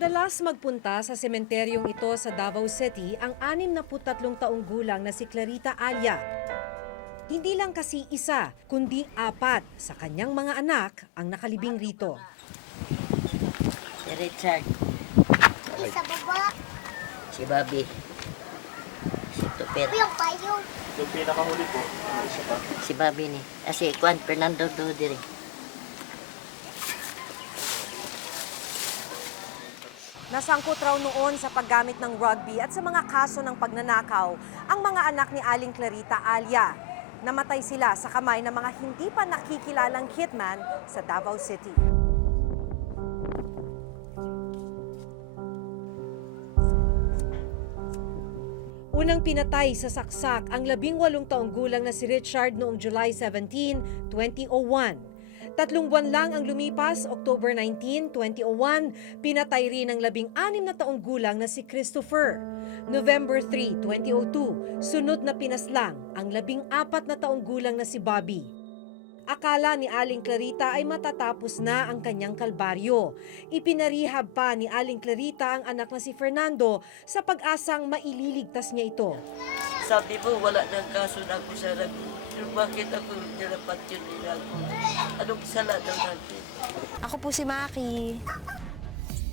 Madalas magpunta sa sementeryong ito sa Davao City ang 63 taong gulang na si Clarita Alia. Hindi lang kasi isa, kundi 4 sa kanyang mga anak ang nakalibing rito. Si Richard, Sa baba. si Bobby, si Tupet, Yung payong. Yung pinakahuli po, isa pa. si Bobby ni. Si Juan Fernando Dudiri. Nasangkot raw noon sa paggamit ng rugby at sa mga kaso ng pagnanakaw ang mga anak ni Aling Clarita Alia. Namatay sila sa kamay ng mga hindi pa nakikilalang hitman sa Davao City. Unang pinatay sa saksak ang 18 taong gulang na si Richard noong July 17, 2001. 3 buwan lang ang lumipas, October 19, 2001, pinatay rin ang 16 na taong gulang na si Christopher. November 3, 2002, sunod na pinaslang ang 14 na taong gulang na si Bobby. Akala ni Aling Clarita ay matatapos na ang kanyang kalbaryo. Ipinarehab pa ni Aling Clarita ang anak na si Fernando sa pag-asang maililigtas niya ito. Sabi mo, wala nang kaso na ako sa lago. Bakit ako nilapat yun nila ako? Anong sala daw natin? Ako po si Maki.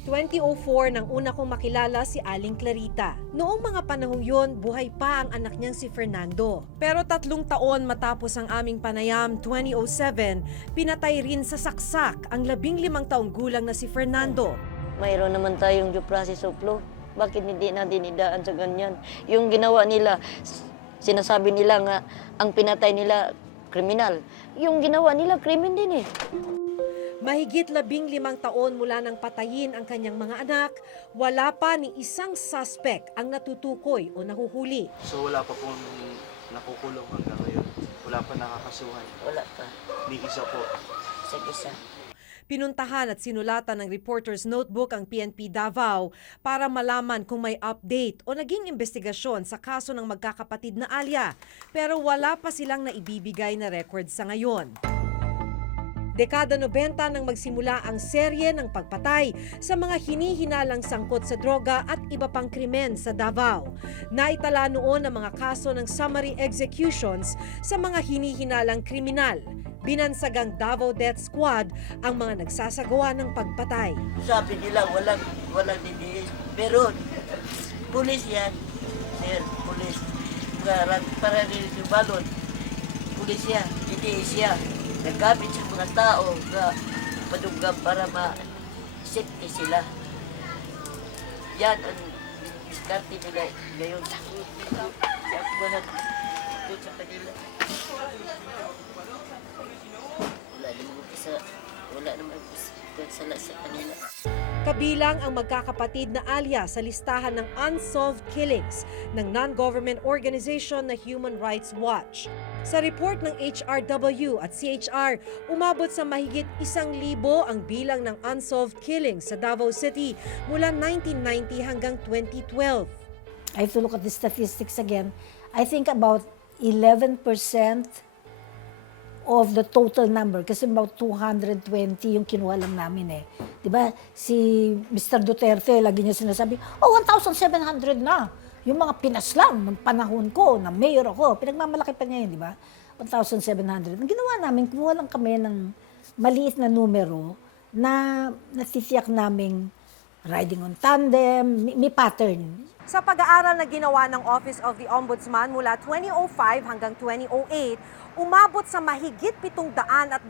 2004 nang una kong makilala si Aling Clarita. Noong mga panahong yon, buhay pa ang anak niyang si Fernando. Pero 3 taon matapos ang aming panayam, 2007, pinatay rin sa saksak ang 15 taong gulang na si Fernando. Mayroon naman tayong due process of law. Bakit hindi natin idaan sa ganyan? Yung ginawa nila, sinasabi nila nga, ang pinatay nila, kriminal. Yung ginawa nila, krimen din eh. Mahigit 15 taon mula nang patayin ang kanyang mga anak, wala pa ni isang suspect ang natutukoy o nahuhuli. So wala pa pong nakukulong hanggang ngayon. Wala pa nakakasuhan. Wala pa. Ni isa po. Isa-isa. Pinuntahan at sinulatan ng reporter's notebook ang PNP Davao para malaman kung may update o naging investigasyon sa kaso ng magkakapatid na Alia. Pero wala pa silang naibibigay na record sa ngayon. Dekada 90 nang magsimula ang serye ng pagpatay sa mga hinihinalang sangkot sa droga at iba pang krimen sa Davao. Naitala noon ang mga kaso ng summary executions sa mga hinihinalang kriminal. Binansagang Davao Death Squad ang mga nagsasagawa ng pagpatay. Sabi nila, walang didiin. Meron. Pulis yan. Sir, pulis. Para rin yung balon. Pulis yan. Didiin siya. Naggamit sa mga tao na padugam para ma-safety sila. Yan ang diskarte nila ngayon. Yan mga doon sa kanila. Wala naman sala sa kanila. Kabilang ang magkakapatid na Alia sa listahan ng unsolved killings ng non-government organization na Human Rights Watch. Sa report ng HRW at CHR, umabot sa mahigit 1,000 ang bilang ng unsolved killings sa Davao City mula 1990 hanggang 2012. I have to look at the statistics again. I think about 11% of the total number, kasi about 220 yung kinuha lang namin eh. Diba? Si Mr. Duterte, lagi niya sinasabi, 1,700 na. Yung mga pinaslang ng panahon ko, na mayor ako, pinagmamalaki pa niya yun, di ba? 1,700. Ang ginawa namin, kumuha lang kami ng maliit na numero na natitiyak naming riding on tandem, may pattern. Sa pag-aaral na ginawa ng Office of the Ombudsman mula 2005 hanggang 2008, umabot sa mahigit 720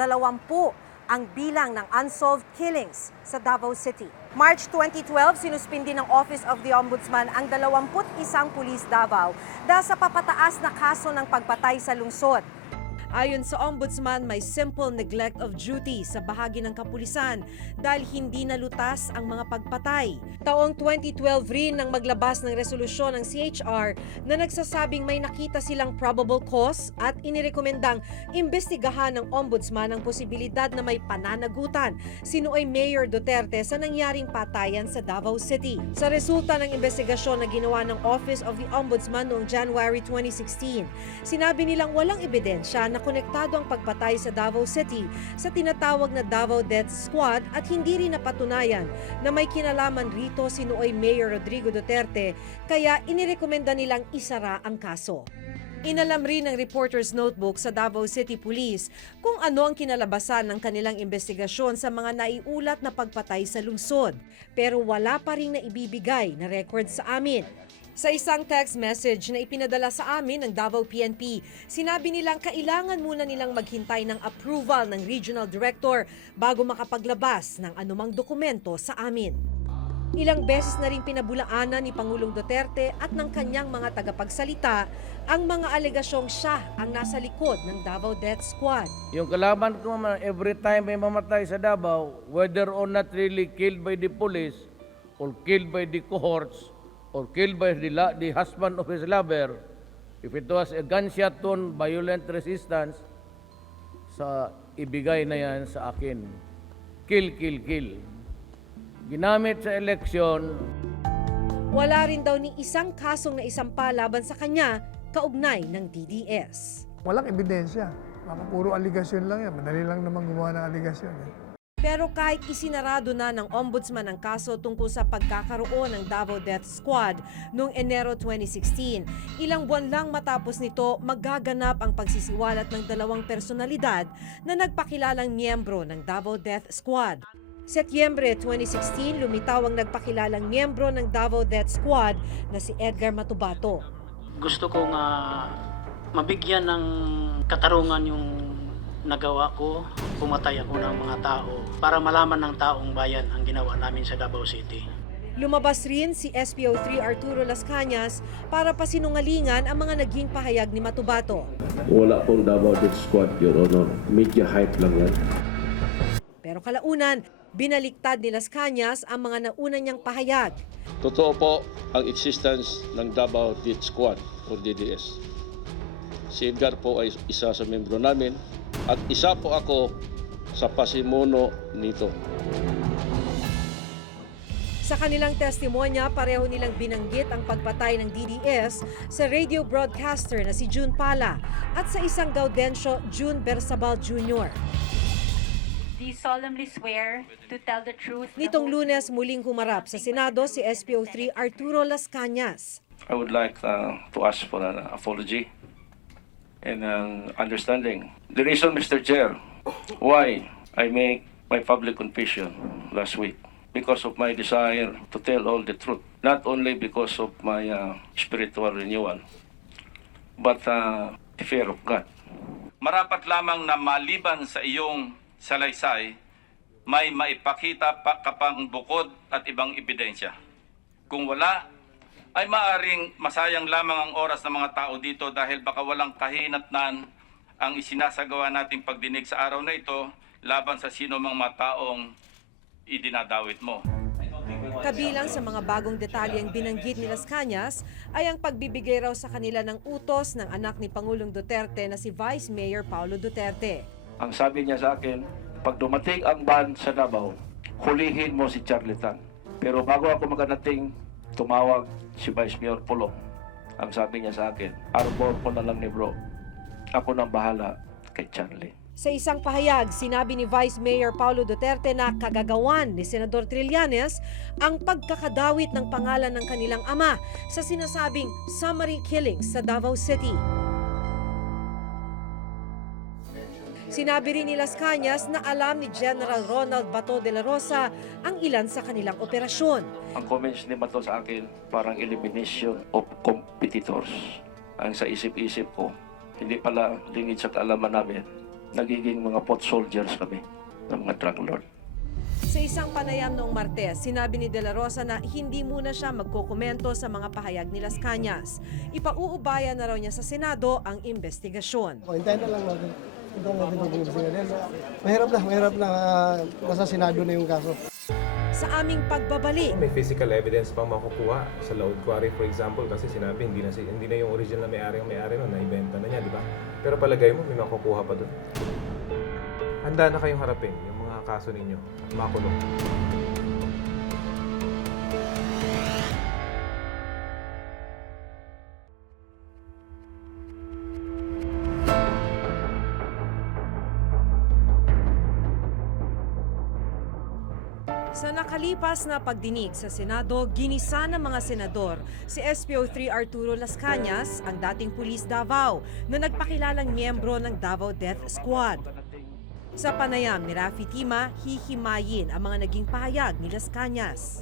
ang bilang ng unsolved killings sa Davao City. March 2012, sinuspindi ng Office of the Ombudsman ang 21 pulis Davao dahil sa papataas na kaso ng pagpatay sa lungsod. Ayon sa Ombudsman, may simple neglect of duty sa bahagi ng kapulisan dahil hindi nalutas ang mga pagpatay. Taong 2012 rin nang maglabas ng resolusyon ng CHR na nagsasabing may nakita silang probable cause at inirekomendang imbestigahan ng Ombudsman ang posibilidad na may pananagutan si Noy Mayor Duterte sa nangyaring patayan sa Davao City. Sa resulta ng investigasyon na ginawa ng Office of the Ombudsman noong January 2016, sinabi nilang walang ebidensya na na konektado ang pagpatay sa Davao City sa tinatawag na Davao Death Squad at hindi rin napatunayan na may kinalaman rito si nooy Mayor Rodrigo Duterte kaya inirekomenda nilang isara ang kaso. Inalam rin ng Reporter's Notebook sa Davao City Police kung ano ang kinalabasan ng kanilang investigasyon sa mga naiulat na pagpatay sa lungsod. Pero wala pa rin naibibigay na record sa amin. Sa isang text message na ipinadala sa amin ng Davao PNP, sinabi nilang kailangan muna nilang maghintay ng approval ng Regional Director bago makapaglabas ng anumang dokumento sa amin. Ilang beses na rin pinabulaanan ni Pangulong Duterte at ng kanyang mga tagapagsalita ang mga alegasyong siya ang nasa likod ng Davao Death Squad. Yung kalaban ko naman, every time may mamatay sa Davao, whether or not really killed by the police, or killed by the cohorts, or killed by the husband of his lover, if it was a gunshot wound, violent resistance, sa ibigay na yan sa akin. Kill, kill, kill. Ginamit sa eleksyon. Wala rin daw ni isang kasong naisampa laban sa kanya kaugnay ng DDS. Walang ebidensya. Baka puro aligasyon lang yan. Madali lang naman gumawa ng aligasyon. Pero kahit isinarado na ng ombudsman ang kaso tungkol sa pagkakaroon ng Davao Death Squad noong Enero 2016, ilang buwan lang matapos nito magaganap ang pagsisiwalat ng dalawang personalidad na nagpakilalang miyembro ng Davao Death Squad. Setyembre 2016, lumitaw ang nagpakilalang miyembro ng Davao Death Squad na si Edgar Matubato. Gusto kong mabigyan ng katarungan yung nagawa ko, pumatay ako ng mga tao para malaman ng taong bayan ang ginawa namin sa Davao City. Lumabas rin si SPO3 Arturo Las Cañas para pasinungalingan ang mga naging pahayag ni Matubato. Wala pong Davao Death Squad, Your Honor. Media hype lang yan. Pero kalaunan, binaliktad ni Las Cañas ang mga nauna niyang pahayag. Totoo po ang existence ng Davao Death Squad o DDS. Si Edgar po ay isa sa membro namin at isa po ako sa pasimuno nito. Sa kanilang testimonya, pareho nilang binanggit ang pagpatay ng DDS sa radio broadcaster na si June Pala at sa isang Gaudencio June Bersabal Jr. Do you solemnly swear to tell the truth? Nitong Lunes, muling humarap sa Senado si SPO3 Arturo Las Cañas. I would like to ask for an apology and an understanding. The reason, Mr. Chair, why I make my public confession last week, because of my desire to tell all the truth, not only because of my spiritual renewal, but the fear of God. Marapat lamang na maliban sa iyong salaysay, may maipakita pa kapang bukod at ibang ebidensya. Kung wala, ay maaring masayang lamang ang oras ng mga tao dito dahil baka walang kahinatnan ang isinasagawa nating pagdinig sa araw na ito laban sa sino mang mga taong idinadawit mo. Kabilang sa mga bagong detalyeng binanggit ni Las Cañas ay ang pagbibigay raw sa kanila ng utos ng anak ni Pangulong Duterte na si Vice Mayor Paulo Duterte. Ang sabi niya sa akin, pag dumating ang ban sa Davao, hulihin mo si Charlie Tan. Pero bago ako magadating, tumawag si Vice Mayor Pulong. Ang sabi niya sa akin, arbor ko na lang ni bro. Ako nang bahala kay Charlie. Sa isang pahayag, sinabi ni Vice Mayor Paulo Duterte na kagagawan ni Senador Trillanes ang pagkakadawit ng pangalan ng kanilang ama sa sinasabing summary killings sa Davao City. Sinabi rin ni Las Cañas na alam ni General Ronald Bato de la Rosa ang ilan sa kanilang operasyon. Ang comments ni Bato sa akin, parang elimination of competitors. Ang sa isip-isip ko, hindi pala lingid sa kaalaman namin, nagiging mga foot soldiers kami ng mga drug lord. Sa isang panayam noong Martes, sinabi ni De La Rosa na hindi muna siya magkokomento sa mga pahayag ni Las Cañas. Ipauubaya na raw niya sa Senado ang investigasyon. Hintayin na lang natin. Mahirap na. Nasa Senado na yung kaso. Sa aming pagbabalik, may physical evidence pang makukuha sa load quarry, for example, kasi sinabi hindi na yung original na may-ari nun, naibenta na niya, di ba? Pero palagay mo, may makukuha pa doon. Handa na kayong harapin yung mga kaso ninyo at makulong. Sa nakalipas na pagdinig sa Senado, ginisa ng mga senador si SPO3 Arturo Las Cañas, ang dating pulis Davao, na nagpakilalang miyembro ng Davao Death Squad. Sa panayam ni Rafi Tima, hihimayin ang mga naging pahayag ni Las Cañas.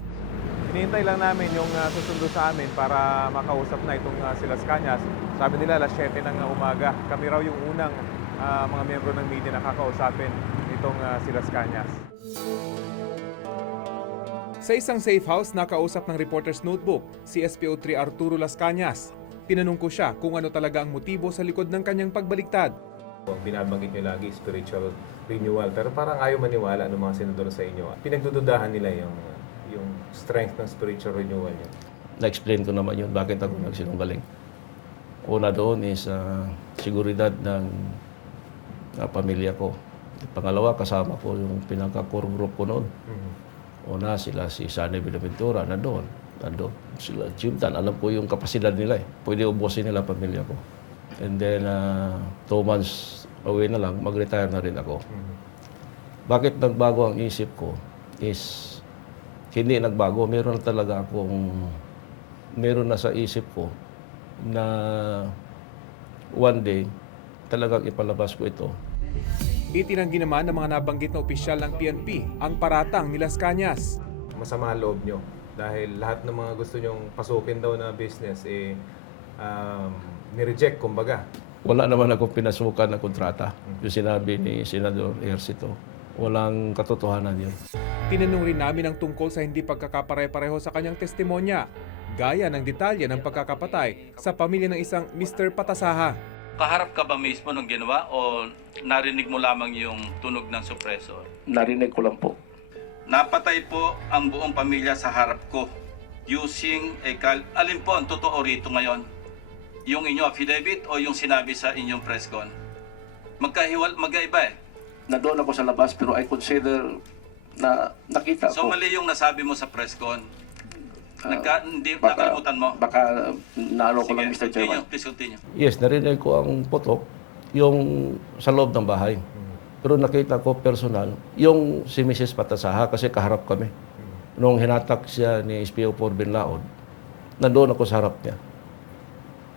Hinihintay lang namin yung susundo sa amin para makausap na itong si Las Cañas. Sabi nila, alas 7 ng umaga. Kami raw yung unang mga miyembro ng media na kakausapin itong si Las Cañas. Sa isang safe house, nakausap ng Reporter's Notebook si SPO3 Arturo Las Cañas. Tinanong ko siya kung ano talaga ang motibo sa likod ng kanyang pagbaliktad. Binabanggit niyo lagi spiritual renewal, pero parang ayaw maniwala ng mga senador sa inyo. Pinagdududahan nila yung strength ng spiritual renewal niyo. Na-explain ko naman yun bakit ako nagsinungaling. Una doon is seguridad ng pamilya ko. Pangalawa, kasama ko yung pinaka-core group ko noon. Una sila si Sane Bilaventura, nandoon sila Jimtan, alam ko yung kapasidad nila eh. Pwede ubusin nila pamilya ko. And then 2 months away na lang, mag-retire na rin ako. Bakit nagbago ang isip ko is hindi nagbago. Meron na sa isip ko na one day talagang ipalabas ko ito. Itinanggi naman ng mga nabanggit na opisyal ng PNP ang paratang ni Las Cañas. Masama ang loob nyo dahil lahat ng mga gusto nyong pasukin daw na business ni-reject kumbaga. Wala naman akong pinasukan na kontrata. Yung sinabi ni Senador Ercito, walang katotohanan yun. Tinanong rin namin ang tungkol sa hindi pagkakapare-pareho sa kanyang testimonya, gaya ng detalye ng pagkakapatay sa pamilya ng isang Mr. Patasaha. Kaharap ka ba mismo ng ginawa o narinig mo lamang yung tunog ng suppressor? Narinig ko lang po. Napatay po ang buong pamilya sa harap ko using alin po ang totoo rito ngayon? Yung inyong affidavit o yung sinabi sa inyong press con? Magkaiba eh. Nandoon ako sa labas pero I consider na nakita ko. So mali yung nasabi mo sa press con? Nakalimutan mo? Baka naano ko lang, Mr. Chairman. Please continue. Yes, narinig ko ang putok, yung sa loob ng bahay. Pero nakita ko personal, yung si Mrs. Patasaha kasi kaharap kami. Nung hinatak siya ni SPO4 Binlaod, nandoon ako sa harap niya.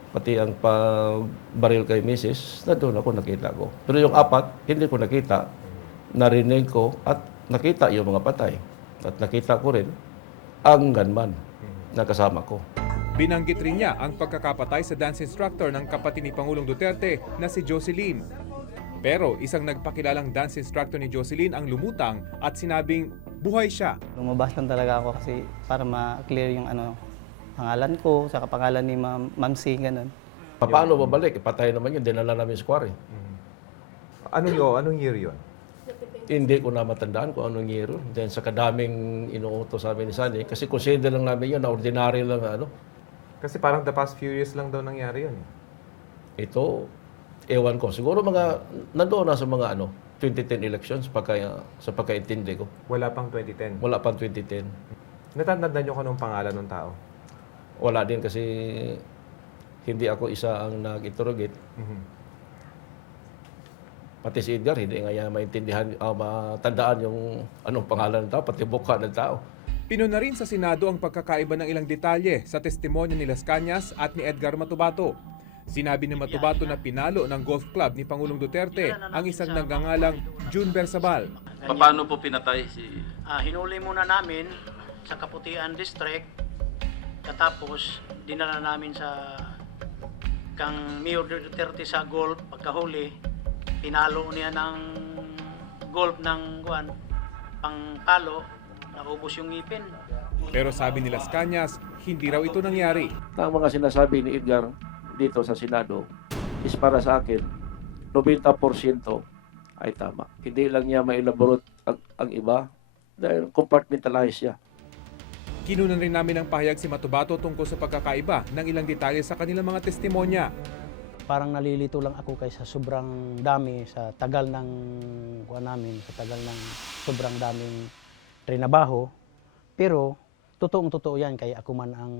Pati ang pagbaril kay Mrs., nandoon ako, nakita ko. Pero yung apat, hindi ko nakita. Narinig ko at nakita yung mga patay. At nakita ko rin ang gunman na kasama ko. Binanggit rin niya ang pagkakapatay sa dance instructor ng kapatid ni Pangulong Duterte na si Jocelyn. Pero isang nagpakilalang dance instructor ni Jocelyn ang lumutang at sinabing buhay siya. Lumabas lang talaga ako kasi para ma-clear yung pangalan ko, sa pangalan ni Ma'am C, ganun. Paano babalik? Ipatay naman yun, dinala namin sa quarry. Anong year yun? Hindi ko na matandaan kung anong year. Then sa kadaming inuutos sa amin ni Sunny, kasi consider lang namin yun na ordinary lang Kasi parang the past few years lang daw nangyari yun. Ito, ewan ko. Siguro nandoon na sa mga 2010 elections sa pagkaintindi ko. Wala pang 2010? Wala pang 2010. Natandaan nyo kung anong pangalan ng tao? Wala din kasi hindi ako isa ang nag-interrogate. Pati si Edgar, hindi nga niya maintindihan, matandaan yung anong pangalan ng tao, pati mukha ng tao. Pinuna rin sa Senado ang pagkakaiba ng ilang detalye sa testimonya ni Las Cañas at ni Edgar Matubato. Sinabi ni Matubato na pinalo ng golf club ni Pangulong Duterte ang isang nagngangalang June Bersabal. Paano po pinatay si... Hinuli muna namin sa Kaputian District, katapos dinala namin sa kang Mayor Duterte sa golf. Pagkahuli, pinalo niya ng golf ng pangpalo, naubos yung ngipin. Pero sabi ni Las Cañas, hindi raw ito nangyari. Ang mga sinasabi ni Edgar dito sa Senado is para sa akin, 90% ay tama. Hindi lang niya ma-elaborate ang iba dahil compartmentalize siya. Kinunan rin namin ang pahayag si Matubato tungkol sa pagkakaiba ng ilang detalye sa kanilang mga testimonya. Parang nalilito lang ako kaysa sobrang dami sa tagal ng sobrang daming trinabaho. Pero totoong-totoo yan, kaya ako man ang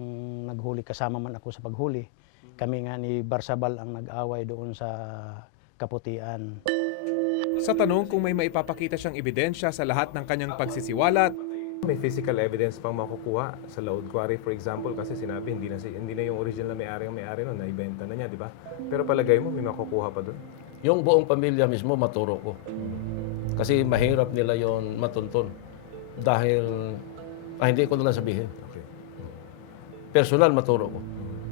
naghuli, kasama man ako sa paghuli. Kami nga ni Barsabal ang nag-away doon sa Kaputian. Sa tanong kung may maipapakita siyang ebidensya sa lahat ng kanyang pagsisiwalat, May physical evidence pang makukuha sa load quarry, for example, kasi sinabi hindi na yung original na may-ari nun, naibenta na niya, di ba? Pero palagay mo, may makukuha pa doon? Yung buong pamilya mismo maturo ko. Kasi mahirap nila yon matuntun. Dahil, hindi ko na lang sabihin. Okay. Personal maturo ko.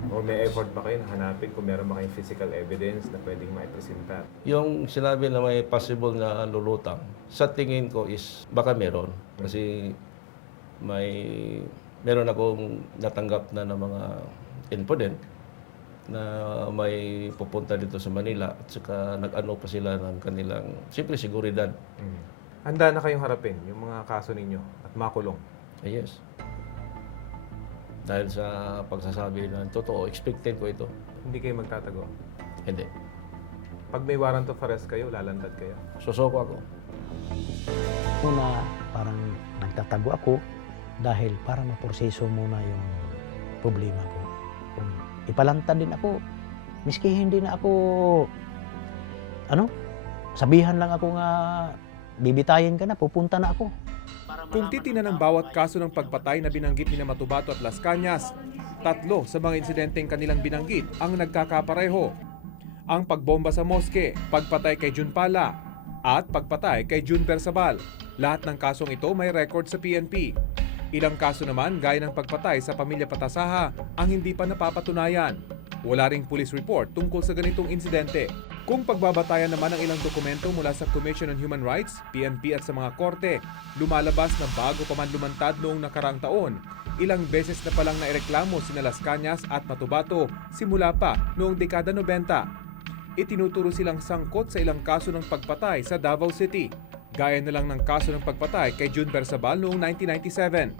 O may effort ba kayo na hanapin kung meron ba kayong physical evidence na pwedeng maipresenta? Yung sinabi na may possible na lulutang, sa tingin ko is baka meron. Kasi meron akong natanggap na ng mga info din na may pupunta dito sa Manila at saka nag-ano pa sila ng kanilang, siyempre, seguridad. Handa na kayong harapin yung mga kaso ninyo at makulong? Yes. Dahil sa pagsasabi ng totoo, expected ko ito. Hindi kayo magtatago? Hindi. Pag may warrant of arrest kayo, lalantad kayo? Susoko ako. Una, parang nagtatago ako dahil para maproseso muna yung problema ko. Kung ipalantad din ako, miski hindi na ako, sabihan lang ako nga, bibitayin ka na, pupunta na ako. Kung titingnan ang bawat kaso ng pagpatay na binanggit ni Matubato at Las Cañas, 3 sa mga insidenteng kanilang binanggit ang nagkakapareho. Ang pagbomba sa moske, pagpatay kay Jun Pala, at pagpatay kay Jun Bersabal. Lahat ng kasong ito may record sa PNP. Ilang kaso naman gaya ng pagpatay sa pamilya Patasaha ang hindi pa napapatunayan. Wala ring police report tungkol sa ganitong insidente. Kung pagbabatayan naman ang ilang dokumento mula sa Commission on Human Rights, PNP at sa mga korte, lumalabas na bago pa man lumantad noong nakarang taon, ilang beses na palang naireklamo sina Las Cañas at Matubato simula pa noong dekada 90. Itinuturo silang sangkot sa ilang kaso ng pagpatay sa Davao City. Gaya na lang ng kaso ng pagpatay kay Jun Bersabal noong 1997.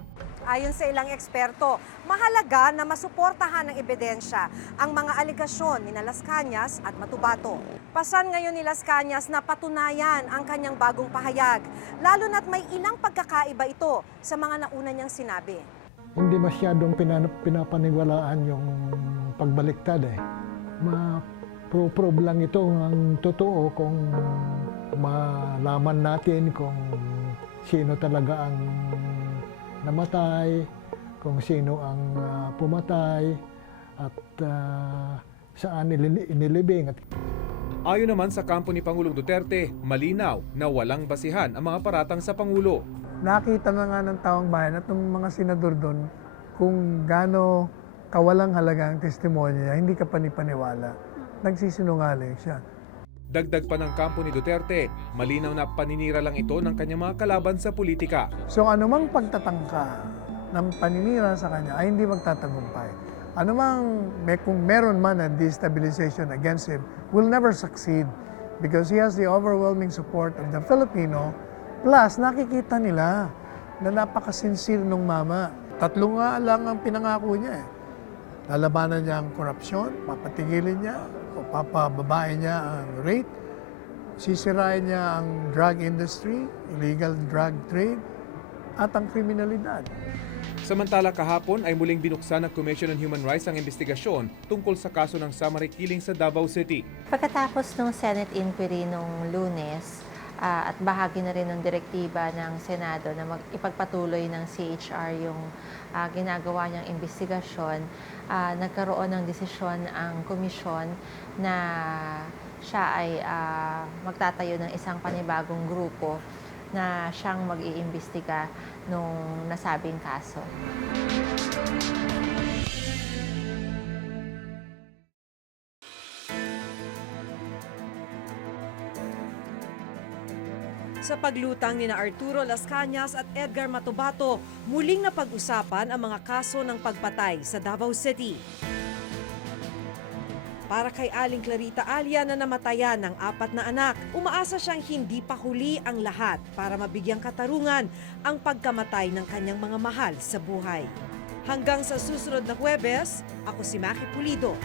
Ayon sa ilang eksperto, mahalaga na masuportahan ng ebidensya ang mga aligasyon ni Las Cañas at Matubato. Pasan ngayon ni Las Cañas na patunayan ang kanyang bagong pahayag, lalo na't may ilang pagkakaiba ito sa mga nauna niyang sinabi. Hindi masyadong pinapaniwalaan yung pagbaliktad eh. Pro-probe lang ito ang totoo kung malaman natin kung sino talaga ang namatay, kung sino ang pumatay, at saan inilibing. Ayon naman sa kampo ni Pangulong Duterte, malinaw na walang basihan ang mga paratang sa Pangulo. Nakita na nga ng taong bayan at ng mga senador doon kung gaano kawalang halaga ang testimonya niya, hindi ka panipaniwala. Nagsisinungaling siya. Dagdag pa ng kampo ni Duterte, malinaw na paninira lang ito ng kanyang mga kalaban sa politika. So anumang pagtatangka ng paninira sa kanya ay hindi magtatagumpay. Kung meron man na destabilization against him, will never succeed because he has the overwhelming support of the Filipino. Plus, nakikita nila na napakasincere nung mama. 3 nga lang ang pinangako niya eh. Lalabanan niya ang korupsyon, papatigilin niya, o papababae niya ang rate, sisirain niya ang drug industry, illegal drug trade, at ang kriminalidad. Samantala kahapon ay muling binuksan ng Commission on Human Rights ang investigasyon tungkol sa kaso ng summary killing sa Davao City. Pagkatapos ng Senate inquiry nung Lunes, at bahagi na rin ng direktiba ng Senado na ipagpatuloy ng CHR yung ginagawa niyang investigasyon, nagkaroon ng desisyon ang komisyon na siya ay magtatayo ng isang panibagong grupo na siyang mag-iimbestiga nung nasabing kaso. Sa paglutang ni Arturo Las Cañas at Edgar Matubato, muling napag-usapan ang mga kaso ng pagpatay sa Davao City. Para kay Aling Clarita Alia na namatayan ng 4 na anak, umaasa siyang hindi pa huli ang lahat para mabigyang katarungan ang pagkamatay ng kanyang mga mahal sa buhay. Hanggang sa susunod na Huwebes, ako si Maki Pulido.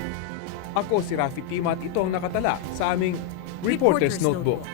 Ako si Rafi Timat, ito ang nakatala sa aming Reporter's Notebook.